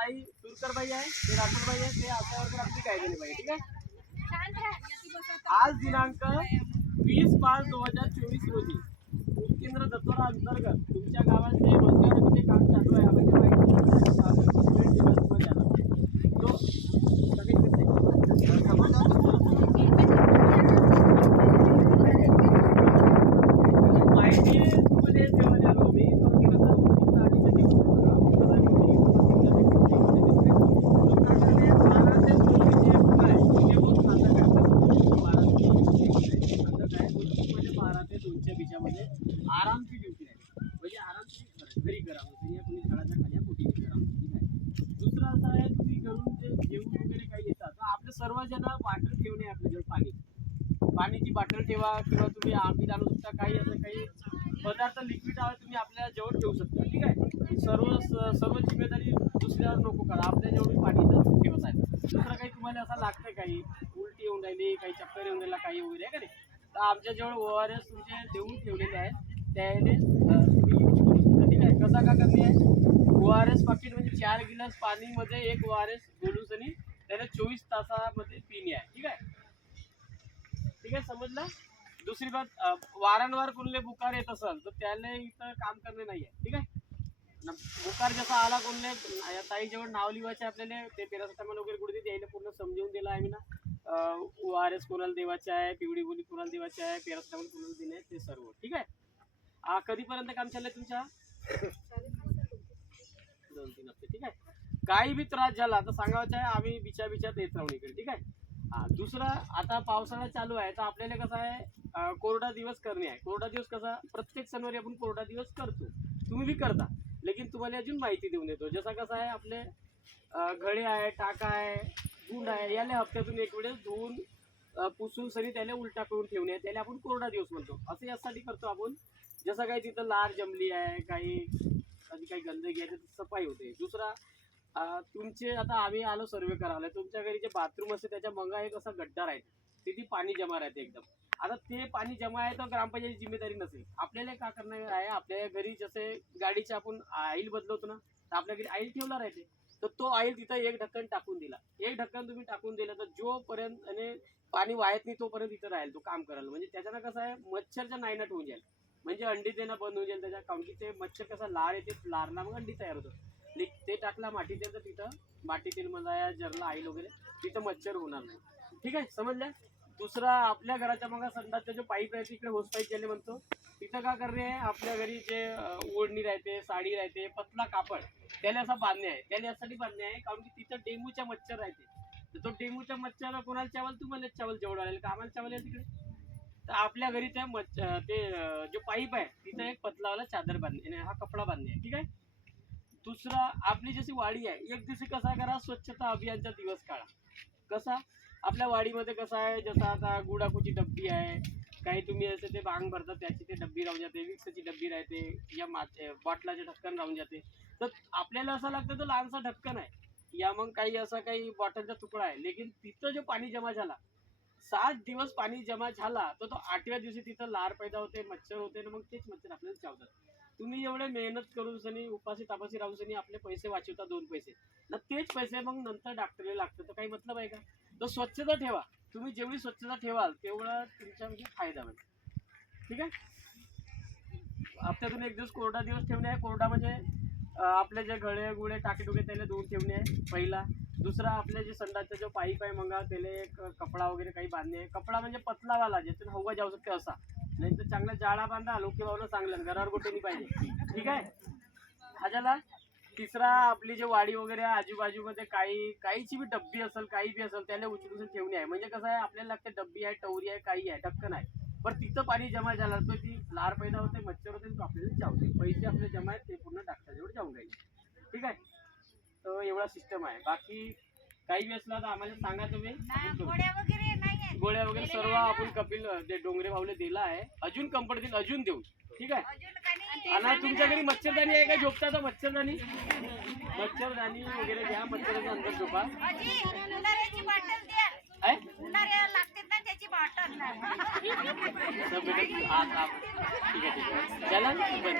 ताई तुरकरबाई आहे, ते राठोडबाई आहे, ते आशावर्कर आपली कायदेबाई आहे. ठीक आहे. आज दिनांक 20/5/2024 रोजी उपकेंद्र दत्तोरा अंतर्गत तुमच्या गावात जे रोजगाराचे काम चालू आहे म्हणजे बीजामध्ये आरामची ड्युटी आहे म्हणजे आरामची घरी करा म्हणजे तुम्ही झाडाच्या खाली कुठेही करा. ठीक आहे. दुसरं असं आहे तुम्ही घरून जे जेवण वगैरे काही येतात तर आपले सर्वजण बाटल ठेवणे आपल्याजवळ पाण्याची बाटल ठेवा किंवा तुम्ही आंबील आणू शकता. काही असं काही पदार्थ लिक्विड आहे तुम्ही आपल्या जवळ ठेवू शकता. ठीक आहे. सर्व जिम्मेदारी दुसऱ्यावर नको करा, आपल्या जेवढी पाणी ठेवत आहे. दुसरं काही तुम्हाला असं लागतं काही उलटी येऊन राहिली काही चक्कर येऊन राहिला काही वगैरे आहे का नाही तर आमच्याजवळ ORS तुमचे देऊन ठेवलेले आहेत त्याने तुम्ही यूज करू शकता. ठीक आहे. कसा का करणे आहे ORS पाकिट म्हणजे 4 गिलास पाणीमध्ये 1 ORS घोलून आणि त्याने 24 तासामध्ये पिणे आहे. ठीक आहे. ठीक आहे समजलं. दुसरी बात वारंवार कोणले बुकार येत असेल तर त्याला इथं काम करणे नाही आहे. ठीक आहे. बुकार जसा आला कोणले ताईजवळ नाव लिवायचे आपल्याला ते पॅरासिटामॉल वगैरे कुठे द्यायला पूर्ण समजून दिलं आहे मी ना. ORS कोणाला देवाचे आहे, पिवळी गोळी कोणाला देवाची आहे, पॅरासिटामॉल कोणाला दिले आहे ते सर्व. ठीक आहे. कधीपर्यंत काम चाललंय तुमच्या 2-3 हफ्ते. ठीक आहे. काही बी त्रास झाला तर सांगायचं आहे आम्ही बिचात येत राहू इकडे. ठीक आहे. दुसरं आता पावसाळा चालू आहे तर आपल्याला कसं आहे कोरडा दिवस करणे आहे. कोरडा दिवस कसा प्रत्येक सणवारी आपण कोरडा दिवस करतो, तुम्ही बी करता. लेकिन तुम्हाला अजून माहिती देऊन येतो जसा कसं आहे आपले घडे आहे टाका आहे गुंड आहे याला हप्त्यातून एक वेळेस धुवून पुसून सरी त्याला उलटा करून ठेवणे आहे त्याला आपण कोरडा दिवस म्हणतो. असं यासाठी करतो आपण जसं काही तिथं लार जमली आहे काही काही गंदगी आहे तर सफाई होते. दुसरा तुमचे आता आम्ही आलो सर्वे करायला तुमच्या घरी जे बाथरूम असते त्याच्या मंगा एक असा गड्डा राहते तिथे पाणी जमा राहते एकदम. आता ते पाणी जमा आहे तर ग्रामपंचायतीची जिम्मेदारी नसेल आपल्याला का करणार आहे आपल्या घरी जसे गाडीचे आपण ऑइल बदलवतो ना तर आपल्या घरी ऑइल ठेवला राहते तर तो ऑइल तिथं एक ढक्कन टाकून दिला. एक ढक्कन तुम्ही टाकून दिलं तर जोपर्यंत आणि पाणी वाहत नाही तोपर्यंत तिथं राहील तो काम करायला. म्हणजे त्याच्यानं कसं आहे मच्छरच्या नायनाट होऊन जाईल म्हणजे अंडी देणं बंद होऊन जाईल त्याच्या कारण की ते मच्छर कसा लार येते लारला मग अंडी तयार होतं. ते टाकला मातीत तर तिथं मातीतील मला जरला ऑइल वगैरे तिथं मच्छर होणार नाही. ठीक आहे समजलं. दुसरा आपल्या घराच्या मग संडासचा जो पाईप आहे तिकडे होस पाईप ज्याला म्हणतो तिथं का करणे आहे आपल्या घरी जे ओढणी राहते साडी राहते पतला कापड त्याला असं बांधणे आहे. त्याला यासाठी बांधणे आहे कारण की तिथं डेंग्यूच्या मच्छर राहते तर तो डेंग्यूच्या मच्छर कोणाला चावल तुम्हालाच चावल जेवढं राहील का आम्हाला चावल आहे तिकडे. तर आपल्या घरी त्या ते जो पाईप आहे तिथं एक पतलावाला चादर बांधणे हा कपडा बांधणे आहे. ठीक आहे. दुसरा आपली जशी वाडी आहे एक दिवशी कसा करा स्वच्छता अभियानचा दिवस काढा. कसा आपल्या वाडीमध्ये कसं आहे जसं आता गुडाकूची डब्बी आहे काही तुम्ही असं ते बांग भरतात त्याची ते डब्बी राहून जाते विक्सची डब्बी राहते या बॉटलाचे ढक्कन राहून जाते तर आपल्याला असं लागतं तो लहानसा ढक्कन आहे या मग काही असं काही बॉटलचा तुकडा आहे. लेकिन तिथं जो पाणी जमा झाला 7 दिवस पाणी जमा झाला तर तो 8व्या दिवशी तिथं लार पैदा होते मच्छर होते ना मग तेच मच्छर आपल्याला चावतात. तुम्ही एवढे मेहनत करून सनी उपाशी तापाशी राहून सनी आपले पैसे वाचवता 2 पैसे ना तेच पैसे मग नंतर डॉक्टरला लागतं तर काही मतलब आहे का. तर स्वच्छता ठेवा तुम्ही जेवढी स्वच्छता ठेवाल तेवढा तुमच्या म्हणजे फायदा होईल. ठीक आहे. हप्त्यातून एक दिवस कोरडा दिवस ठेवणे आहे. कोरडा म्हणजे आपले जे गळे गुळे टाके त्याला धुवून ठेवणे आहे पहिला. दुसरा आपले जे संडासचा जो पाईप आहे मग त्याला एक कपडा वगैरे काही बांधणे आहे. कपडा म्हणजे पतलावाला ज्यातून हवा जाऊ शकते असा नाही तर चांगला जाळा बांधा लोकी भावलं चांगलं घरावर गोटे नाही पाहिजे. ठीक आहे. ह्याला तिसरा आपली जे वाडी वगैरे आहे आजूबाजूमध्ये काहीची बी डब्बी असेल काही बी असेल त्याला उचलून ठेवणे आहे. म्हणजे कसं आहे आपल्याला लागते डब्बी आहे टवरी आहे काही आहे ढक्कन आहे पण तिथं पाणी जमा झालं तर ती लार पैदा होते मच्छर होते तो आपल्याला चावते पैसे आपले जमा आहेत ते पूर्ण डॉक्टरजवळ जाऊन राहिले. ठीक आहे. तर एवढा सिस्टम आहे. बाकी काही बी असला तर आम्हाला सांगा तुम्ही. गोळ्या वगैरे सर्व आपण कपिल ते डोंगरे भाऊले दिला आहे अजून कंपनी देईल अजून देऊ. ठीक आहे. आणि तुमच्या घरी मच्छरदाणी आहे का झोपता मच्छरदाणी वगैरे घ्या मच्छराच्या अंदर झोपा. ठीक आहे चला बंद.